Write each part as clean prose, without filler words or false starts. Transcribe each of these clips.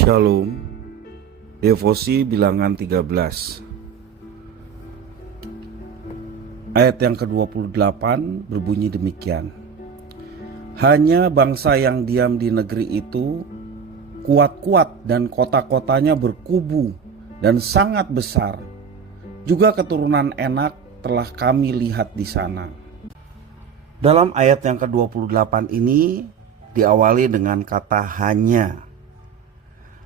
Shalom. Devosi bilangan 13. Ayat yang ke-28 berbunyi demikian. Hanya bangsa yang diam di negeri itu kuat-kuat dan kota-kotanya berkubu dan sangat besar. Juga keturunan Enak telah kami lihat di sana. Dalam ayat yang ke-28 ini diawali dengan kata hanya.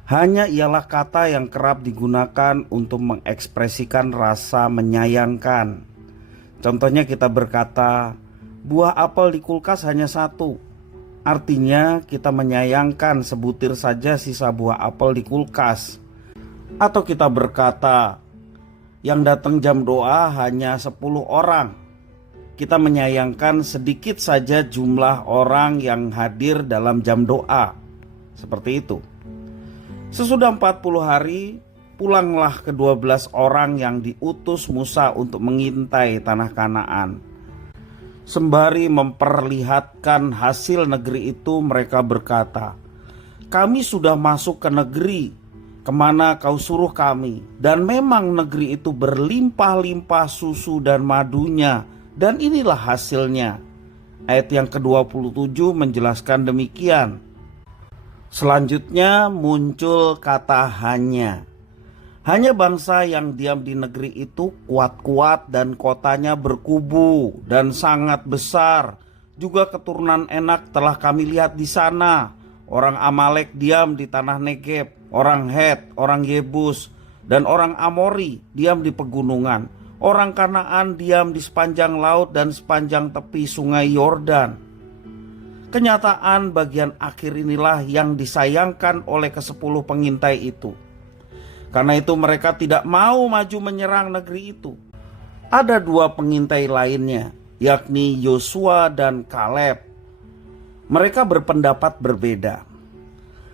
Hanya ialah kata yang kerap digunakan untuk mengekspresikan rasa menyayangkan. Contohnya kita berkata, buah apel di kulkas hanya satu. Artinya kita menyayangkan sebutir saja sisa buah apel di kulkas. Atau kita berkata, yang datang jam doa hanya 10 orang. Kita menyayangkan sedikit saja jumlah orang yang hadir dalam jam doa. Seperti itu. Sesudah 40 hari, pulanglah ke-12 orang yang diutus Musa untuk mengintai tanah Kanaan. Sembari memperlihatkan hasil negeri itu, mereka berkata, kami sudah masuk ke negeri kemana kau suruh kami. Dan memang negeri itu berlimpah-limpah susu dan madunya. Dan inilah hasilnya. Ayat yang ke-27 menjelaskan demikian. Selanjutnya muncul kata hanya. Hanya bangsa yang diam di negeri itu kuat-kuat dan kotanya berkubu dan sangat besar. Juga keturunan Enak telah kami lihat di sana. Orang Amalek diam di tanah Negeb, orang Het, orang Yebus, dan orang Amori diam di pegunungan. Orang Kanaan diam di sepanjang laut dan sepanjang tepi sungai Yordan. Kenyataan bagian akhir inilah yang disayangkan oleh ke-10 pengintai itu. Karena itu mereka tidak mau maju menyerang negeri itu. Ada 2 pengintai lainnya, yakni Yosua dan Kaleb. Mereka berpendapat berbeda.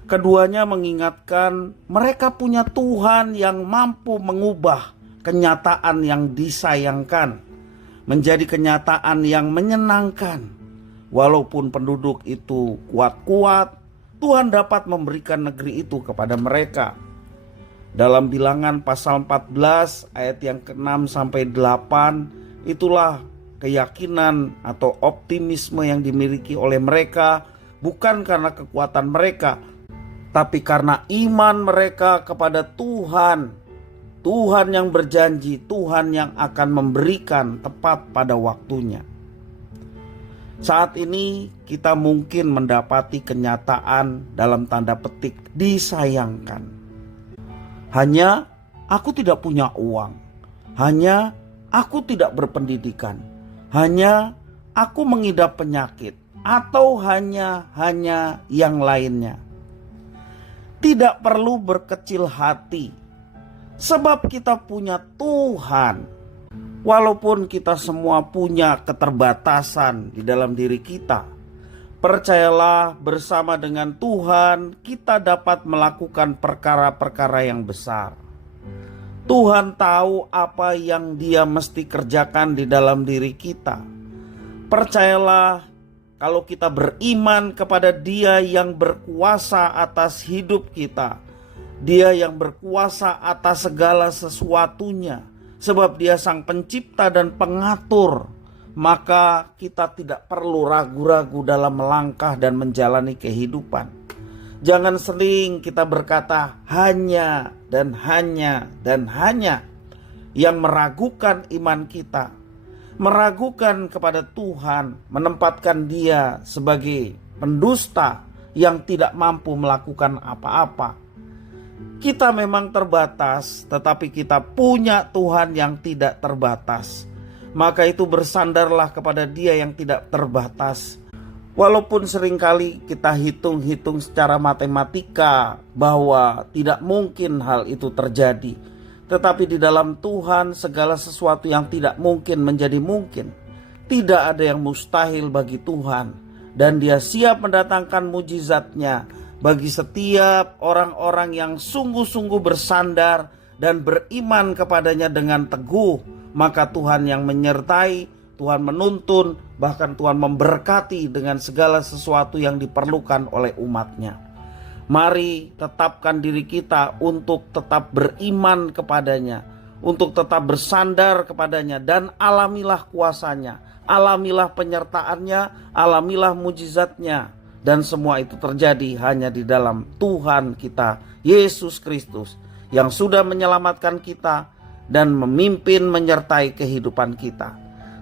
Keduanya mengingatkan mereka punya Tuhan yang mampu mengubah kenyataan yang disayangkan menjadi kenyataan yang menyenangkan. Walaupun penduduk itu kuat-kuat, Tuhan dapat memberikan negeri itu kepada mereka. Dalam Bilangan pasal 14 ayat yang ke-6 sampai 8, itulah keyakinan atau optimisme yang dimiliki oleh mereka, bukan karena kekuatan mereka, tapi karena iman mereka kepada Tuhan. Tuhan yang berjanji, Tuhan yang akan memberikan tepat pada waktunya. Saat ini kita mungkin mendapati kenyataan dalam tanda petik disayangkan. Hanya aku tidak punya uang. Hanya aku tidak berpendidikan. Hanya aku mengidap penyakit. Atau hanya yang lainnya. Tidak perlu berkecil hati. Sebab kita punya Tuhan. Walaupun kita semua punya keterbatasan di dalam diri kita, percayalah bersama dengan Tuhan kita dapat melakukan perkara-perkara yang besar. Tuhan tahu apa yang Dia mesti kerjakan di dalam diri kita. Percayalah kalau kita beriman kepada Dia yang berkuasa atas hidup kita, Dia yang berkuasa atas segala sesuatunya. Sebab Dia sang pencipta dan pengatur, maka kita tidak perlu ragu-ragu dalam melangkah dan menjalani kehidupan. Jangan sering kita berkata hanya dan hanya dan hanya, yang meragukan iman kita, meragukan kepada Tuhan, menempatkan Dia sebagai pendusta yang tidak mampu melakukan apa-apa. Kita memang terbatas, tetapi kita punya Tuhan yang tidak terbatas. Maka itu bersandarlah kepada Dia yang tidak terbatas. Walaupun seringkali kita hitung-hitung secara matematika bahwa tidak mungkin hal itu terjadi, tetapi di dalam Tuhan segala sesuatu yang tidak mungkin menjadi mungkin. Tidak ada yang mustahil bagi Tuhan, dan Dia siap mendatangkan mujizat-Nya bagi setiap orang-orang yang sungguh-sungguh bersandar dan beriman kepadanya dengan teguh. Maka Tuhan yang menyertai, Tuhan menuntun, bahkan Tuhan memberkati dengan segala sesuatu yang diperlukan oleh umat-Nya. Mari tetapkan diri kita untuk tetap beriman kepadanya, untuk tetap bersandar kepadanya, dan alamilah kuasanya, alamilah penyertaannya, alamilah mujizatnya. Dan semua itu terjadi hanya di dalam Tuhan kita, Yesus Kristus, yang sudah menyelamatkan kita dan memimpin menyertai kehidupan kita.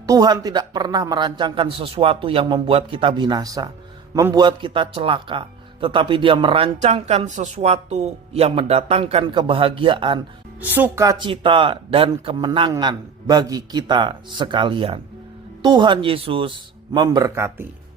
Tuhan tidak pernah merancangkan sesuatu yang membuat kita binasa, membuat kita celaka, tetapi Dia merancangkan sesuatu yang mendatangkan kebahagiaan, sukacita, dan kemenangan bagi kita sekalian. Tuhan Yesus memberkati.